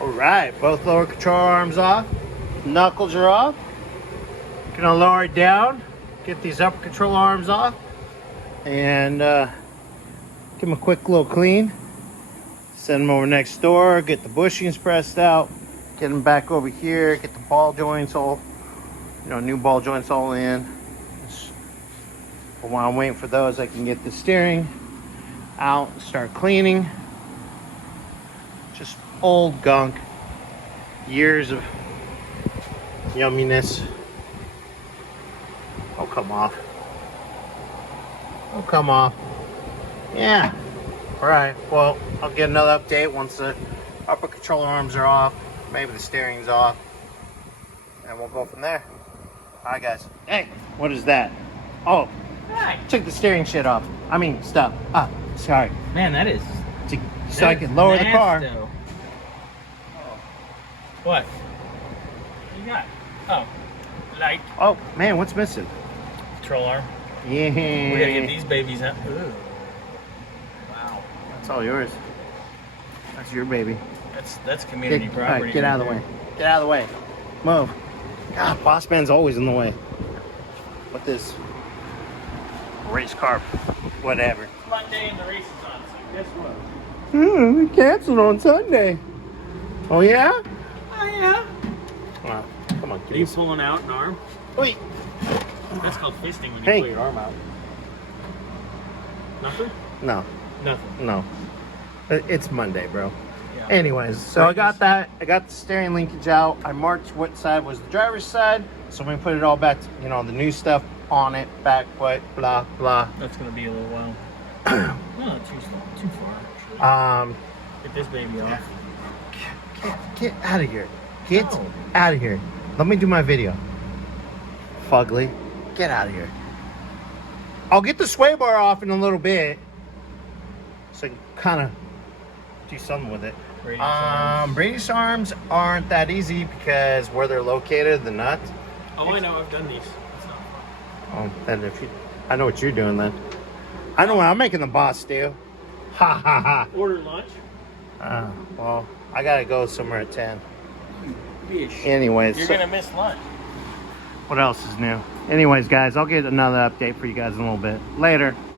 All right, both lower control arms off. Knuckles are off. Gonna lower it down. Get these upper control arms off. And give them a quick little clean. Send them over next door. Get the bushings pressed out. Get them back over here. Get the ball joints all, new ball joints all in. But while I'm waiting for those, I can get the steering out and start cleaning. Just old gunk. Years of yumminess. Oh, come off. Oh, come off. Yeah. All right. Well, I'll get another update once the upper controller arms are off. Maybe the steering's off. And we'll go from there. All right, guys. Hey, what is that? Oh, Hi. took the steering shit off. I mean, stuff. Ah, sorry. Man, that is. So I can lower the car. Oh. What? What you got? Oh, light. Oh, man, what's missing? Control arm. Yeah. We gotta get these babies out. Ooh. Wow. That's all yours. That's your baby. That's community All property. right, get out of the way. Get out of the way. Move. God, boss man's always in the way. What this? Race car, whatever. It's Monday and the race is on, so guess what? We canceled on Sunday. Oh yeah? Oh yeah. Wow. Come on, Are you pulling out an arm? Wait. That's called fisting when you Hey. pull your arm out. Nothing? No, Nothing. no. It's Monday, bro. Yeah. Anyways, so I got that. I got the steering linkage out. I marked what side was the driver's side. So we put it all back, the new stuff on it, back foot, blah, blah. That's gonna be a little while. No, too far. Get this baby off. Get out of here. Get No. out of here. Let me do my video. Fugly. Get out of here. I'll get the sway bar off in a little bit. So I can kind of do something with it. Brady's arms aren't that easy because where they're located, the nut. Oh, I know. I've done these. It's not fun. Oh, then I know what you're doing then. I know what I'm making the boss do. Ha ha ha. Order lunch. Well, I gotta go somewhere at 10. Bish. Anyways, You're gonna miss lunch. what else is new? Anyways, guys, I'll get another update for you guys in a little bit. Later.